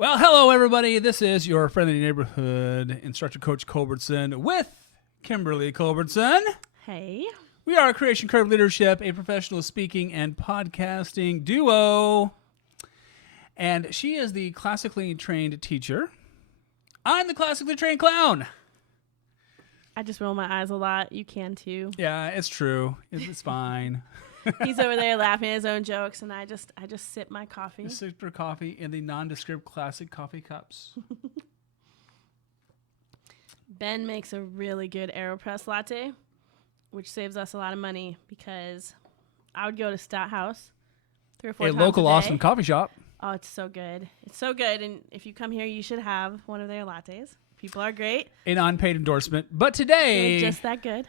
Well, hello, everybody. This is your friendly neighborhood instructor, Coach Culbertson, with Kimberly Culbertson. Hey. We are a Creation Curve Leadership, a professional speaking and podcasting duo. And she is the classically trained teacher. I'm the classically trained clown. I just roll my eyes a lot. You can too. Yeah, it's true. It's fine. He's over there laughing at his own jokes, and I just sip my coffee. Sip your coffee in the nondescript classic coffee cups. Ben makes a really good AeroPress latte, which saves us a lot of money because I would go to Stout House 3 or 4 A times local a day. awesome coffee shop. Oh, it's so good. It's so good, and if you come here, you should have one of their lattes. People are great. An unpaid endorsement. But today, They're just that good.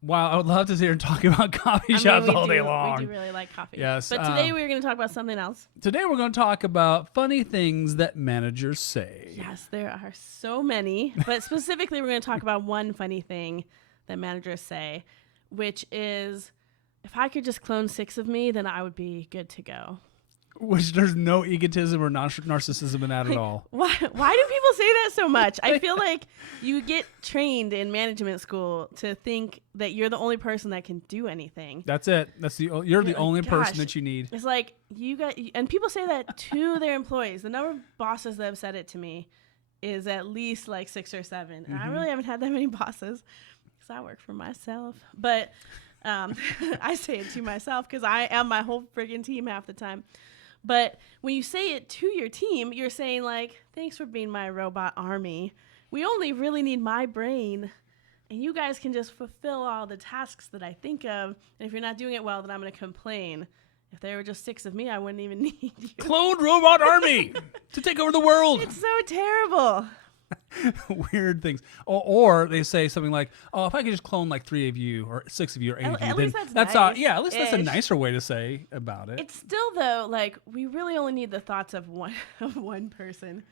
wow, I would love to sit here and talk about coffee shops all day long. We do really like coffee. Yes, But today we're going to talk about something else. Today we're going to talk about funny things that managers say. Yes, there are so many. But specifically, we're going to talk about one funny thing that managers say, which is, if I could just clone 6 of me, then I would be good to go. Which there's no egotism or narcissism in that at all. Why do people say that so much? I feel like you get trained in management school to think that you're the only person that can do anything. That's it. You're the only gosh. person that you need. It's like and people say that to their employees. The number of bosses that have said it to me is at least like 6 or 7. And I really haven't had that many bosses because I work for myself. But I say it to myself because I am my whole friggin' team half the time. But when you say it to your team, you're saying like, thanks for being my robot army. We only really need my brain. And you guys can just fulfill all the tasks that I think of. And if you're not doing it well, then I'm going to complain. If there were just 6 of me, I wouldn't even need you. Cloned robot army to take over the world. It's so terrible. Weird things. Or they say something like, oh, if I could just clone like 3 of you or 6 of you or 8 of you. At least that's nice. At least that's a Ish. nicer way to say about it. It's still, though, like, we really only need the thoughts of one person.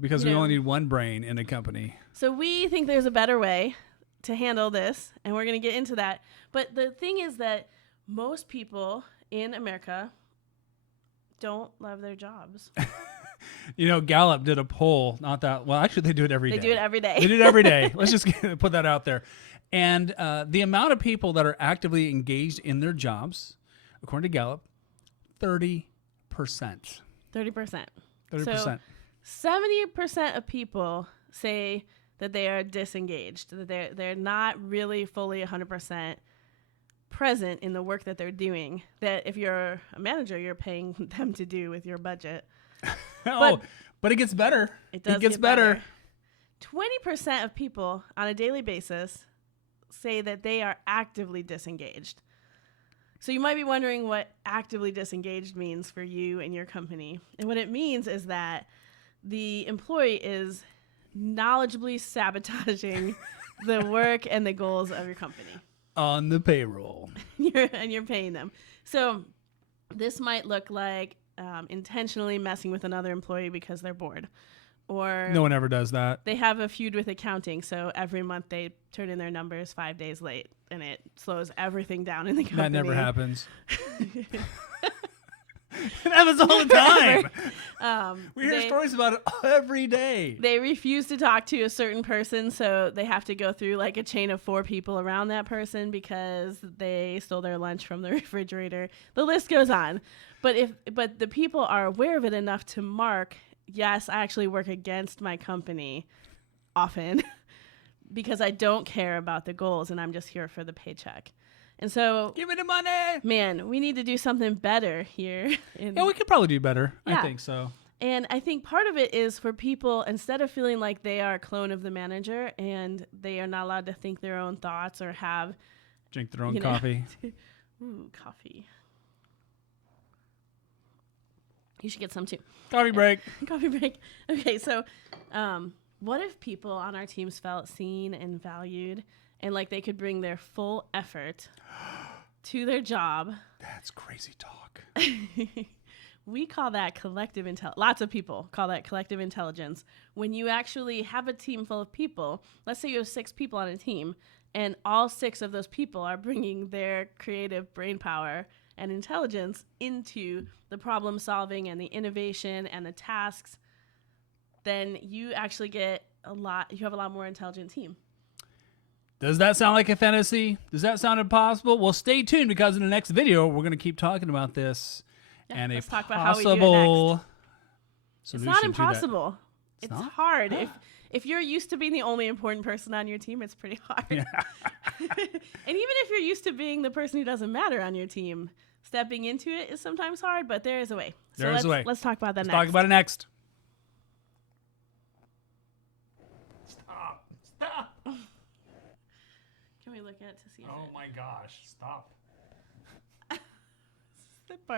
Because you we know. only need one brain in a company. So we think there's a better way to handle this, and we're going to get into that. But the thing is that most people in America don't love their jobs. You know, Gallup did a poll, actually they do it every day. They do it every day. They do it every day. Let's just put that out there. And the amount of people that are actively engaged in their jobs, according to Gallup, 30%. 30%. 30%. So 70% of people say that they are disengaged, that they're not really fully 100% present in the work that they're doing, that if you're a manager, you're paying them to do with your budget. But it gets better. It does gets get better. 20% of people on a daily basis say that they are actively disengaged. So you might be wondering what actively disengaged means for you and your company. And what it means is that the employee is knowledgeably sabotaging the work and the goals of your company. On the payroll. And you're paying them. So this might look like intentionally messing with another employee because they're bored. Or No one ever does that. they have a feud with accounting, so every month they turn in their numbers 5 days late, and it slows everything down in the company. That never happens. It happens all the time. We hear stories about it every day. They refuse to talk to a certain person, so they have to go through like a chain of 4 people around that person because they stole their lunch from the refrigerator. The list goes on. But the people are aware of it enough to mark, yes, I actually work against my company often because I don't care about the goals and I'm just here for the paycheck. And so, Give me the money. man, we need to do something better here. Yeah, we could probably do better. Yeah. I think so. And I think part of it is for people, instead of feeling like they are a clone of the manager and they are not allowed to think their own thoughts or have... Drink their own coffee. Ooh, coffee. You should get some too. Coffee break. Coffee break. Okay, so what if people on our teams felt seen and valued and like they could bring their full effort to their job? That's crazy talk. We call that collective intelligence. Lots of people call that collective intelligence. When you actually have a team full of people, let's say you have 6 people on a team, and all 6 of those people are bringing their creative brain power and intelligence into the problem solving and the innovation and the tasks, then you actually you have a lot more intelligent team. Does that sound like a fantasy? Does that sound impossible? Well, stay tuned, because in the next video, we're going to keep talking about this and let's a talk about how we do it possible next. It's solution not to that. impossible. It's not? hard. If you're used to being the only important person on your team, it's pretty hard. Yeah. And even if you're used to being the person who doesn't matter on your team, stepping into it is sometimes hard, but there is a way. There is a way. Let's talk about that Let's next. talk about it next. Stop. Can we look at it to see if Oh my gosh. Stop. the part